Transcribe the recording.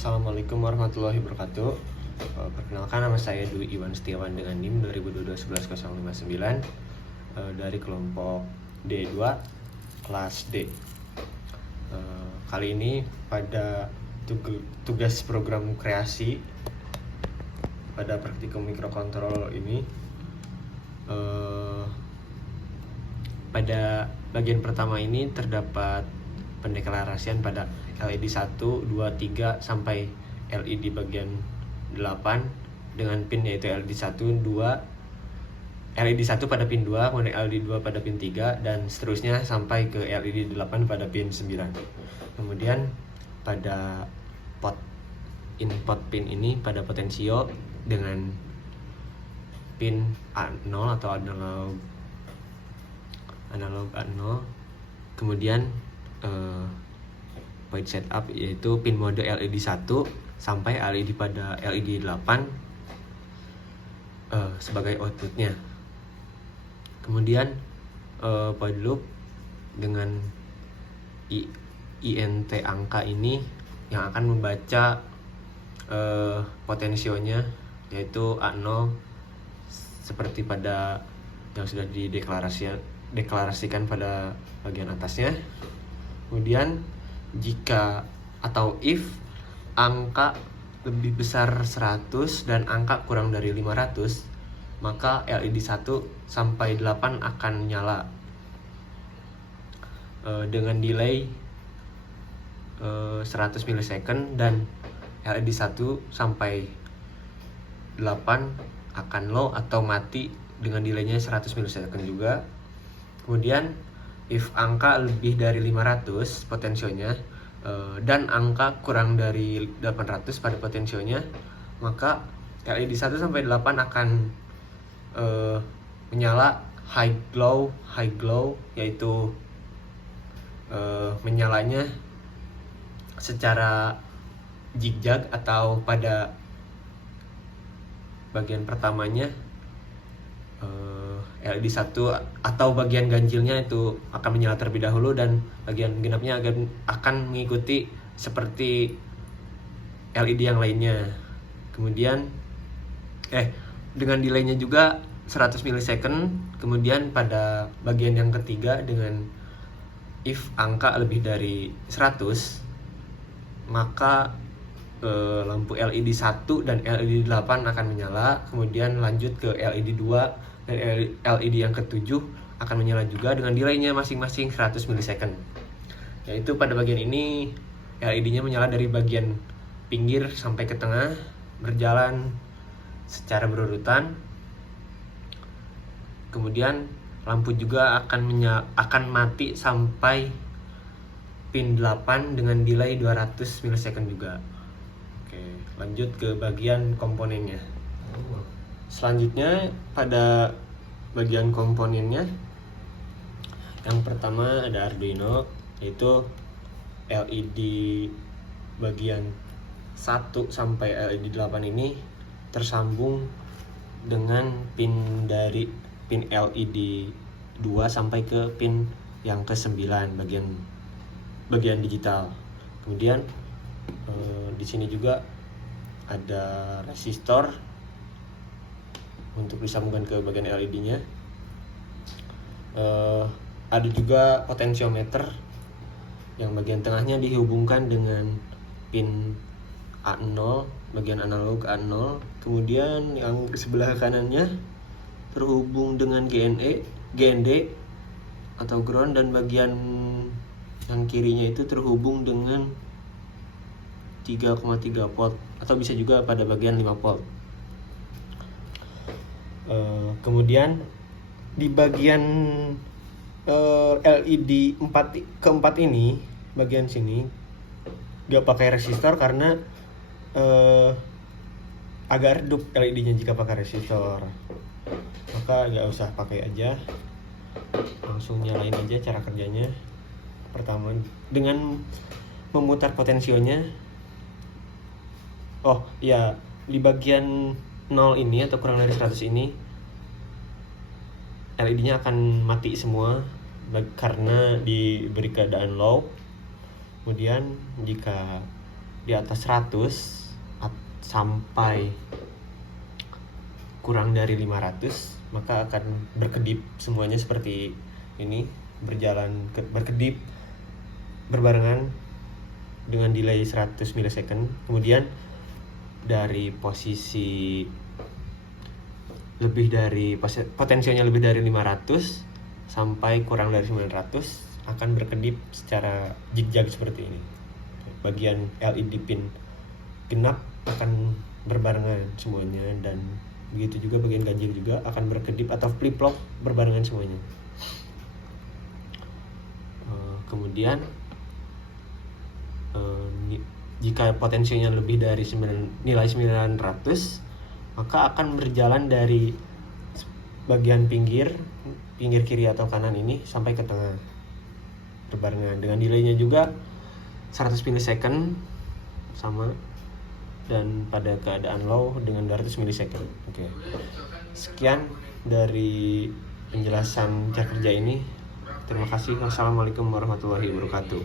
Assalamualaikum warahmatullahi wabarakatuh. Perkenalkan, nama saya Dwi Iwan Setiawan dengan NIM 2022-11059 dari kelompok D2 kelas D. Kali ini pada tugas program kreasi pada praktikum mikrokontrol ini, pada bagian pertama ini terdapat pendeklarasian pada LED 1, 2, 3 sampai LED bagian 8 dengan pin yaitu LED 1, 2, LED 1 pada pin 2, kemudian LED 2 pada pin 3 dan seterusnya sampai ke LED 8 pada pin 9. Kemudian pada input pin ini pada potensio dengan pin A0 atau analog A0. Kemudian point setup yaitu pin mode LED 1 sampai LED pada LED 8 sebagai outputnya. Kemudian point loop dengan INT angka ini yang akan membaca potensionya yaitu A0 seperti pada yang sudah dideklarasikan pada bagian atasnya. Kemudian jika atau if angka lebih besar 100 dan angka kurang dari 500, maka LED 1 sampai 8 akan nyala dengan delay 100 millisecond, dan LED 1 sampai 8 akan low atau mati dengan delaynya 100 millisecond juga. Kemudian if angka lebih dari 500 potensionya dan angka kurang dari 800 pada potensionya, maka LED 1 sampai 8 akan menyala high glow yaitu menyalanya secara zigzag atau pada bagian pertamanya LED 1 atau bagian ganjilnya itu akan menyala terlebih dahulu dan bagian genapnya akan mengikuti seperti LED yang lainnya. Kemudian dengan delaynya juga 100 millisecond. Kemudian pada bagian yang ketiga dengan if angka lebih dari 100, maka lampu LED 1 dan LED 8 akan menyala. Kemudian lanjut ke LED 2 dan LED yang ketujuh akan menyala juga dengan delaynya masing-masing 100 millisecond. Yaitu pada bagian ini LED-nya menyala dari bagian pinggir sampai ke tengah, berjalan secara berurutan. Kemudian lampu juga akan mati sampai pin 8 dengan delay 200 millisecond juga. Oke, lanjut ke bagian komponennya. Selanjutnya pada bagian komponennya, yang pertama ada Arduino, yaitu LED bagian 1 sampai LED 8 ini tersambung dengan pin dari pin LED 2 sampai ke pin yang ke-9 bagian digital. Kemudian di sini juga ada resistor untuk disambungkan ke bagian LED-nya. Ada juga potensiometer yang bagian tengahnya dihubungkan dengan pin A0, bagian analog A0. Kemudian yang sebelah kanannya terhubung dengan GND atau ground, dan bagian yang kirinya itu terhubung dengan 3,3 volt atau bisa juga pada bagian 5 volt. Kemudian di bagian LED keempat ini, bagian sini gak pakai resistor karena agak redup LED-nya jika pakai resistor, maka gak usah pakai aja, langsung nyalain aja. Cara kerjanya pertama dengan memutar potensionya. Di bagian 0 ini atau kurang dari 100 ini LED-nya akan mati semua karena diberi keadaan low. Kemudian jika di atas 100 sampai kurang dari 500, maka akan berkedip semuanya seperti ini, berkedip berbarengan dengan delay 100 millisecond. Kemudian dari posisi potensialnya lebih dari 500 sampai kurang dari 900 akan berkedip secara zigzag seperti ini. Bagian LED pin genap akan berbarengan semuanya, dan begitu juga bagian ganjil juga akan berkedip atau flip-flop berbarengan semuanya. Kemudian jika potensinya lebih dari nilai 900, maka akan berjalan dari bagian pinggir kiri atau kanan ini sampai ke tengah berbarengan, dengan delaynya juga 100 millisecond sama, dan pada keadaan low dengan 200 millisecond. Oke. Sekian dari penjelasan cara kerja ini. Terima kasih. Wassalamualaikum warahmatullahi wabarakatuh.